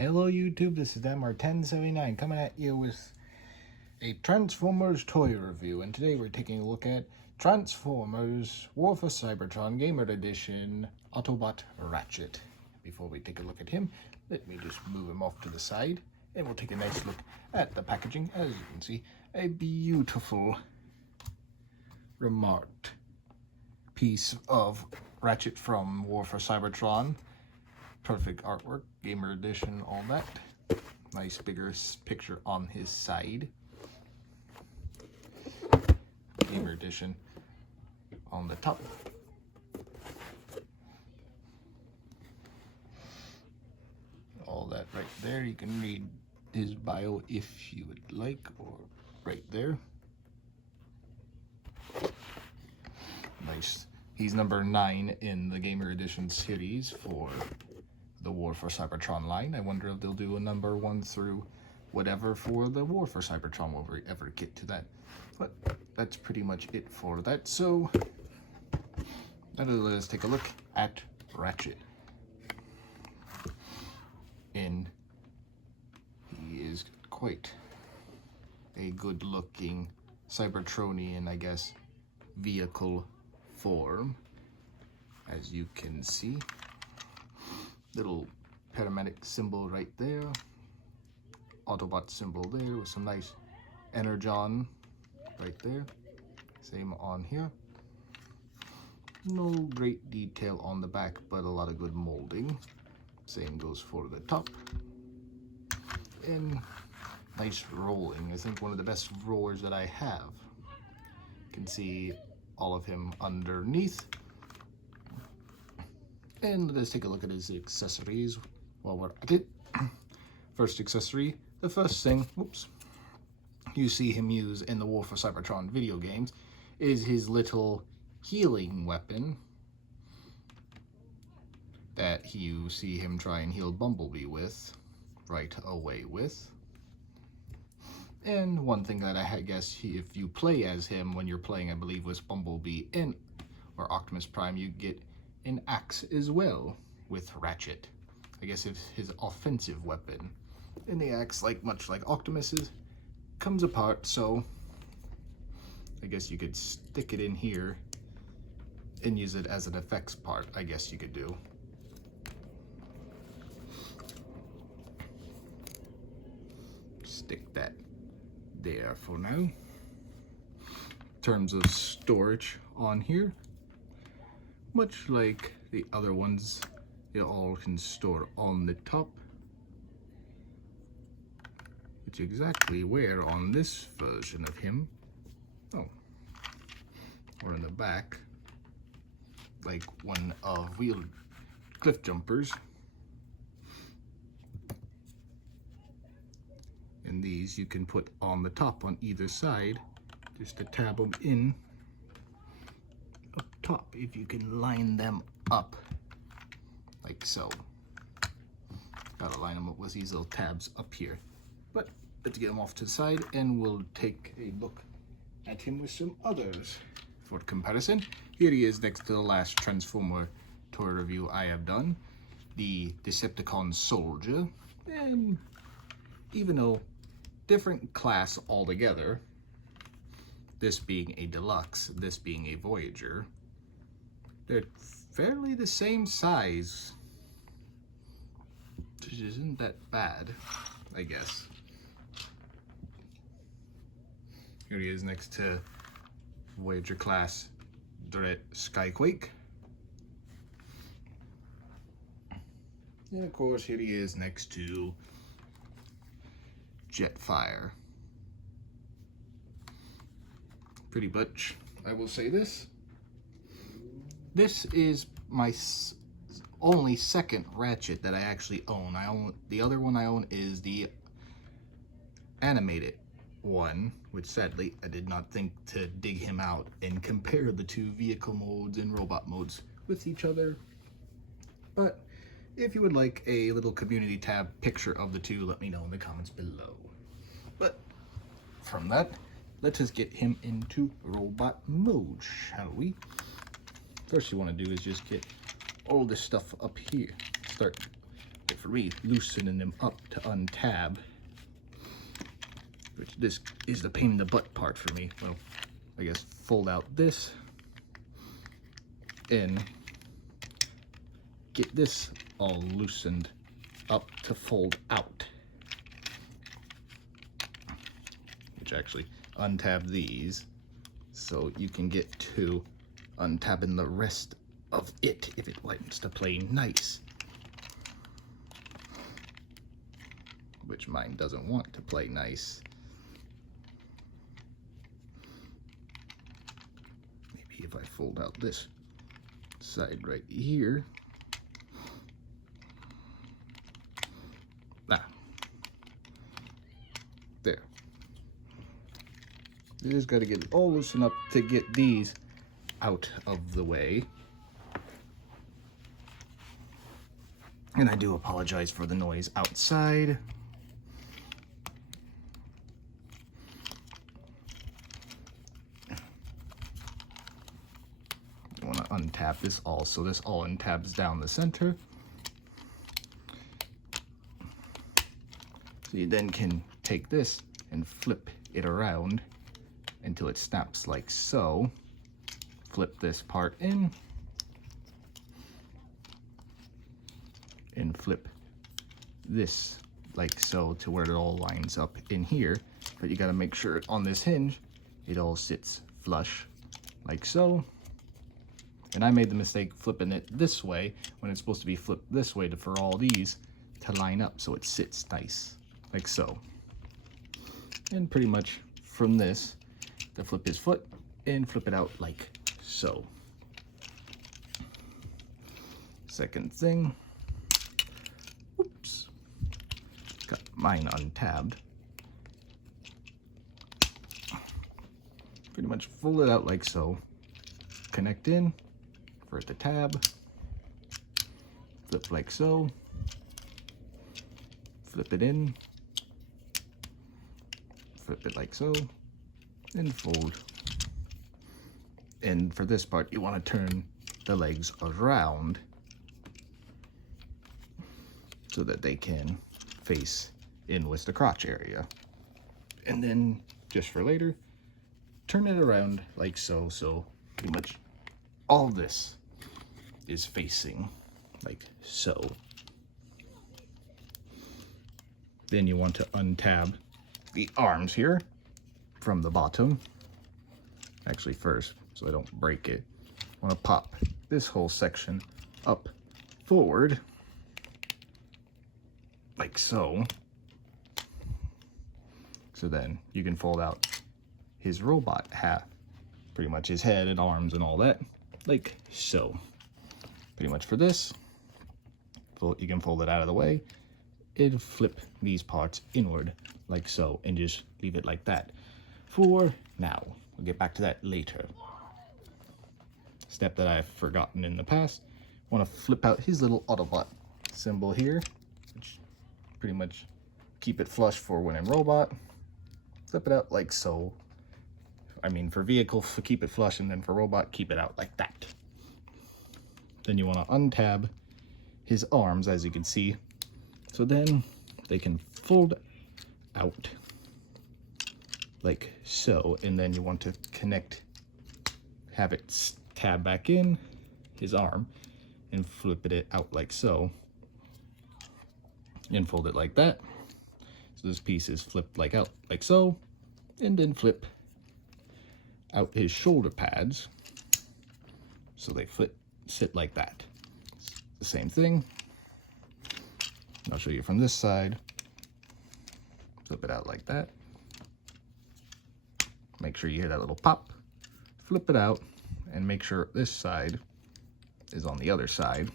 Hello YouTube, this is MR1079 coming at you with a Transformers toy review, and today we're taking a look at Transformers War for Cybertron Gamer Edition Autobot Ratchet. Before we take a look at him, let me just move him off to the side, and we'll take a nice look at the packaging. As you can see, a beautiful remarked piece of Ratchet from War for Cybertron. Perfect artwork, gamer edition, all that. Nice bigger picture on his side. Gamer edition on the top. All that right there. You can read his bio if you would like, or right there. Nice. He's number 9 in the Gamer Edition series for the War for Cybertron line. I wonder if they'll do a number 1 through whatever for the War for Cybertron when we ever get to that. But that's pretty much it for that. So now let us take a look at Ratchet. And he is quite a good looking Cybertronian, I guess, vehicle form, as you can see. Little paramedic symbol right there, Autobot symbol there with some nice energon right there, same on here. No great detail on the back, but a lot of good molding. Same goes for the top, and nice rolling. I think one of the best rollers that I have. You can see all of him underneath. And let's take a look at his accessories while we're at it. First accessory, the first thing, whoops, you see him use in the War for Cybertron video games is his little healing weapon that you see him try and heal Bumblebee with, right away with. And one thing that I guess if you play as him when you're playing, I believe, was Bumblebee in or Optimus Prime, you get an axe as well with Ratchet. I guess it's his offensive weapon. And the axe, much like Optimus's, comes apart, so I guess you could stick it in here and use it as an effects part, I guess you could do. Stick that there for now. In terms of storage on here, much like the other ones, it all can store on the top, which exactly where on this version of him, or in the back, like one of Wheel Cliff Jumpers. And these you can put on the top on either side, just to tab them in up top, if you can line them up like so. Gotta line them up with these little tabs up here. But let's get them off to the side, and we'll take a look at him with some others for comparison. Here he is next to the last Transformer toy review I have done, the Decepticon Soldier. And even though different class altogether, this being a deluxe, this being a Voyager, they're fairly the same size, which isn't that bad, I guess. Here he is next to Voyager class Dread Skyquake. And of course, here he is next to Jetfire. Pretty much, I will say this. This is my only second Ratchet that I actually own. The other one I own is the animated one, which sadly I did not think to dig him out and compare the two vehicle modes and robot modes with each other. But if you would like a little community tab picture of the two, let me know in the comments below. But from that, let us get him into robot mode, shall we? First you want to do is just get all this stuff up here. Start with for me, loosening them up to untab, which this is the pain in the butt part for me. Well, I guess fold out this and get this all loosened up to fold out, which actually untab these so you can get to untabbing the rest of it if it wants to play nice, which mine doesn't want to play nice. Maybe if I fold out this side right here. There. You just got to get it all loosened up to get these out of the way. And I do apologize for the noise outside. You want to untap this all, so this all untabs down the center. So you then can take this and flip it around until it snaps like so. Flip this part in and flip this like so to where it all lines up in here. But you got to make sure on this hinge it all sits flush like so. And I made the mistake flipping it this way when it's supposed to be flipped this way for all these to line up so it sits nice like so. And pretty much from this to flip his foot and flip it out like so. Second thing, oops, got mine untabbed. Pretty much fold it out like so. Connect in for it to tab. Flip like so. Flip it in. Flip it like so. And fold. And for this part, you want to turn the legs around so that they can face in with the crotch area. And then, just for later, turn it around like so. So pretty much all this is facing like so. Then you want to untab the arms here from the bottom. Actually first, so I don't break it, I want to pop this whole section up forward like so. So then you can fold out his robot half, pretty much his head and arms and all that, like so. Pretty much for this, you can fold it out of the way and flip these parts inward like so, and just leave it like that for now. We'll get back to that later. Step that I've forgotten in the past, want to flip out his little Autobot symbol here, which pretty much keep it flush for when in robot. Flip it out like so. I mean, for vehicle, keep it flush, and then for robot, keep it out like that. Then you want to untab his arms, as you can see, so then they can fold out like so. And then you want to connect, have it tab back in his arm and flip it out like so, and fold it like that. So this piece is flipped like out like so, and then flip out his shoulder pads so they sit like that. The same thing. I'll show you from this side. Flip it out like that. Make sure you hear that little pop. Flip it out and make sure this side is on the other side.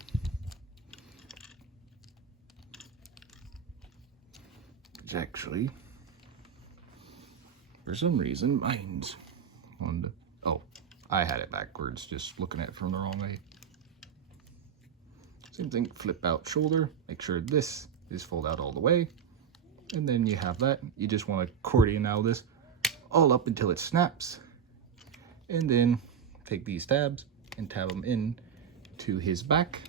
Which actually, for some reason, mine's on the, oh, I had it backwards, just looking at it from the wrong way. Same thing, flip out shoulder, make sure this is fold out all the way, and then you have that. You just want to accordion now this all up until it snaps, and then take these tabs and tab them in to his back,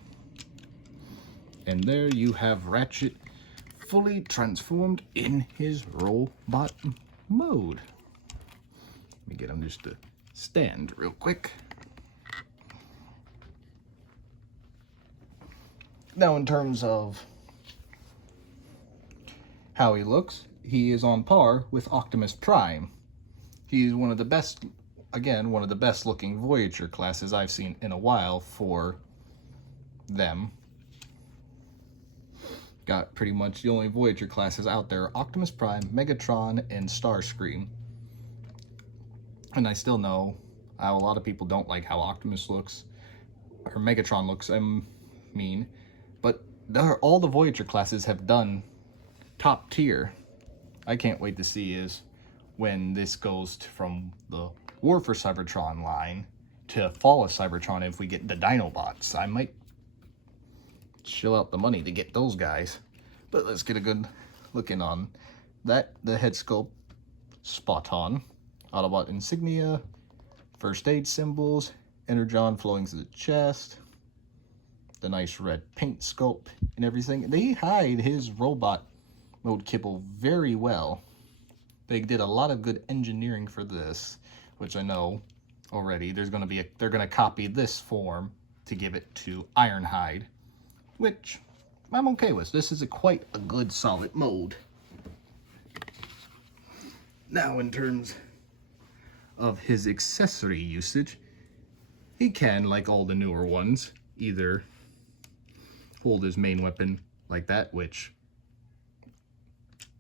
And there you have Ratchet fully transformed in his robot mode. Let me get him just to stand real quick. Now, in terms of how he looks, he is on par with Optimus Prime. He's one of the best, again, one of the best looking Voyager classes I've seen in a while for them. Got pretty much the only Voyager classes out there: Optimus Prime, Megatron, and Starscream. And I still know how a lot of people don't like how Optimus looks, or Megatron looks, I mean. But all the Voyager classes have done top tier. I can't wait to see is when this goes from the War for Cybertron line to Fall of Cybertron. If we get the Dinobots, I might shell out the money to get those guys. But let's get a good looking on that. The head sculpt, spot on. Autobot insignia, first aid symbols, energon flowing to the chest, the nice red paint sculpt and everything. They hide his robot mode kibble very well. They did a lot of good engineering for this, which I know already. They're gonna copy this form to give it to Ironhide, which I'm okay with. This is quite a good solid mode. Now, in terms of his accessory usage, he can, like all the newer ones, either hold his main weapon like that, which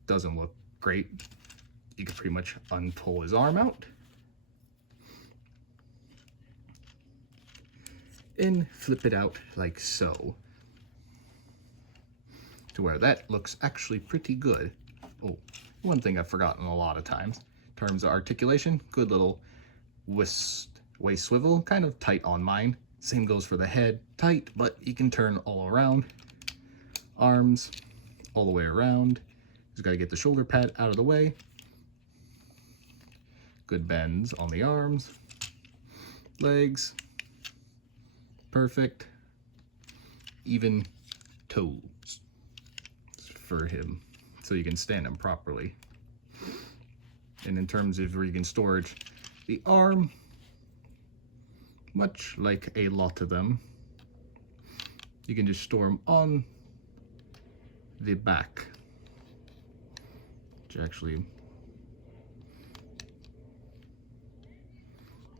doesn't look great. You can pretty much unpull his arm out and flip it out like so, to where that looks actually pretty good. Oh, one thing I've forgotten a lot of times, in terms of articulation, good little waist swivel, kind of tight on mine. Same goes for the head, tight, but you can turn all around. Arms, all the way around. Just gotta get the shoulder pad out of the way. Good bends on the arms, legs, perfect. Even toes for him, so you can stand him properly. And in terms of where you can storage the arm, much like a lot of them, you can just store them on the back, which actually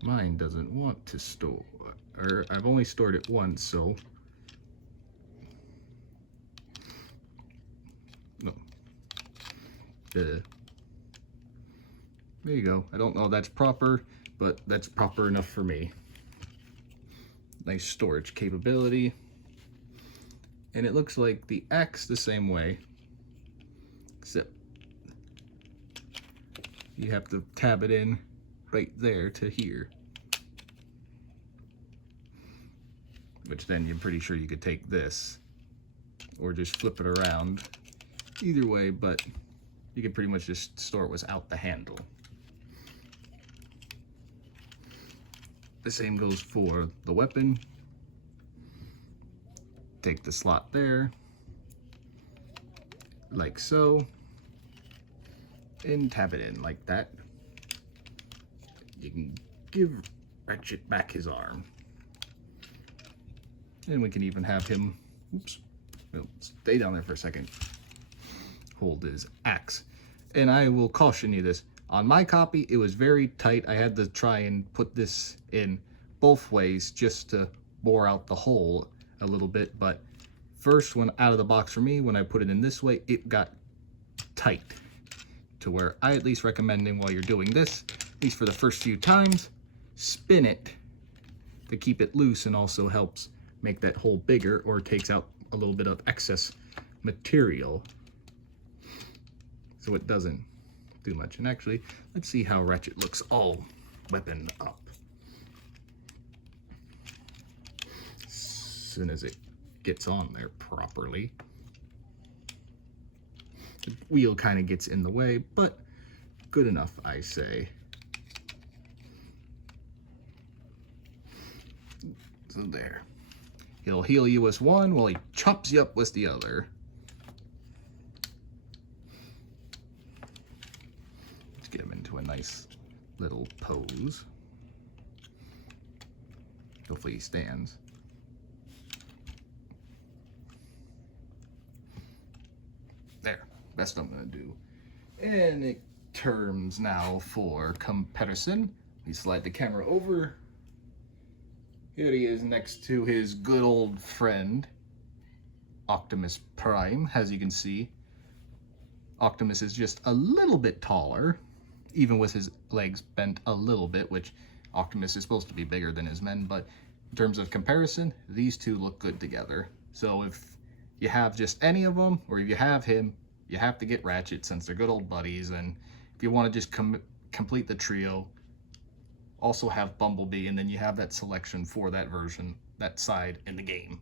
mine doesn't want to store, or I've only stored it once, so no. There you go. I don't know if that's proper, but that's proper enough for me. Nice storage capability. And it looks like the axe the same way, except you have to tab it in right there to here. Which then you're pretty sure you could take this or just flip it around. Either way, but you can pretty much just store it without the handle. The same goes for the weapon. Take the slot there, like so, and tap it in like that. You can give Ratchet back his arm. And we can even have him, oops, no, stay down there for a second, hold his axe. And I will caution you this, on my copy, it was very tight. I had to try and put this in both ways just to bore out the hole a little bit, but first one out of the box for me, when I put it in this way, it got tight to where I at least recommending while you're doing this, at least for the first few times, spin it to keep it loose, and also helps make that hole bigger or takes out a little bit of excess material so it doesn't do much. And actually, let's see how Ratchet looks all weaponed up. As soon as it gets on there properly. The wheel kind of gets in the way, but good enough, I say. So there. He'll heal you with one while he chops you up with the other. Let's get him into a nice little pose. Hopefully he stands. There, best I'm gonna do. And in terms now for comparison, we slide the camera over. Here he is next to his good old friend, Optimus Prime. As you can see, Optimus is just a little bit taller, even with his legs bent a little bit, which Optimus is supposed to be bigger than his men, but in terms of comparison, these two look good together. So if you have just any of them, or if you have him, you have to get Ratchet since they're good old buddies. And if you want to just complete the trio, also have Bumblebee, and then you have that selection for that version, that side in the game.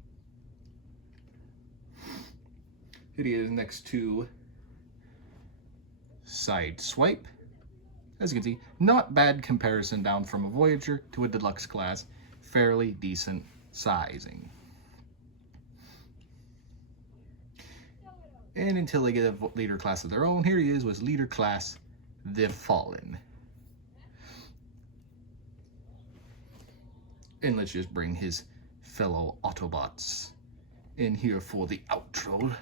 Here he is next to Sideswipe. As you can see, not bad comparison down from a Voyager to a deluxe class. Fairly decent sizing. And until they get a leader class of their own, here he is with leader class, The Fallen. And let's just bring his fellow Autobots in here for the outro,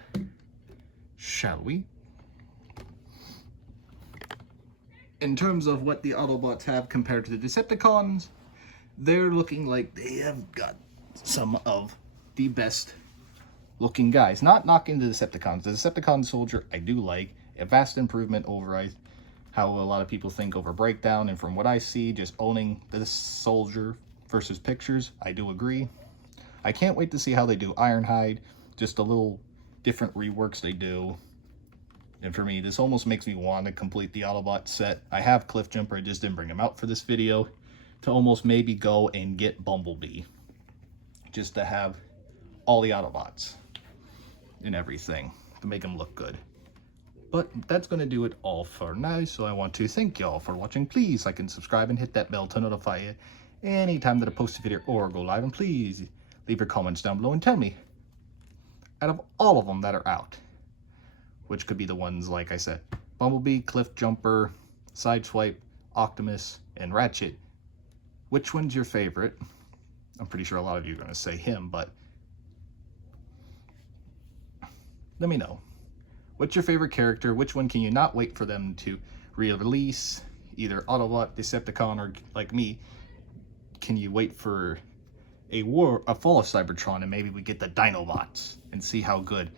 shall we? In terms of what the Autobots have compared to the Decepticons, they're looking like they have got some of the best looking guys. Not knocking the Decepticons. The Decepticon soldier I do like. A vast improvement over how a lot of people think over Breakdown, and from what I see, just owning this soldier versus pictures, I do agree. I can't wait to see how they do Ironhide, just a little different reworks they do. And for me, this almost makes me want to complete the Autobot set. I have Cliffjumper, I just didn't bring him out for this video, to almost maybe go and get Bumblebee, just to have all the Autobots and everything to make them look good. But that's going to do it all for now, so I want to thank y'all for watching. Please like and subscribe and hit that bell to notify you anytime that I post a video or go live. And please leave your comments down below and tell me, out of all of them that are out, which could be the ones, like I said, Bumblebee, Cliffjumper, Sideswipe, Optimus, and Ratchet, which one's your favorite? I'm pretty sure a lot of you are going to say him, but let me know. What's your favorite character? Which one can you not wait for them to re-release? Either Autobot, Decepticon, or like me, can you wait for a fall of Cybertron and maybe we get the Dinobots and see how good?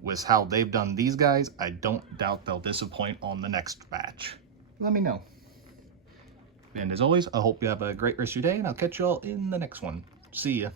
With how they've done these guys, I don't doubt they'll disappoint on the next batch. Let me know. And as always, I hope you have a great rest of your day, and I'll catch you all in the next one. See ya.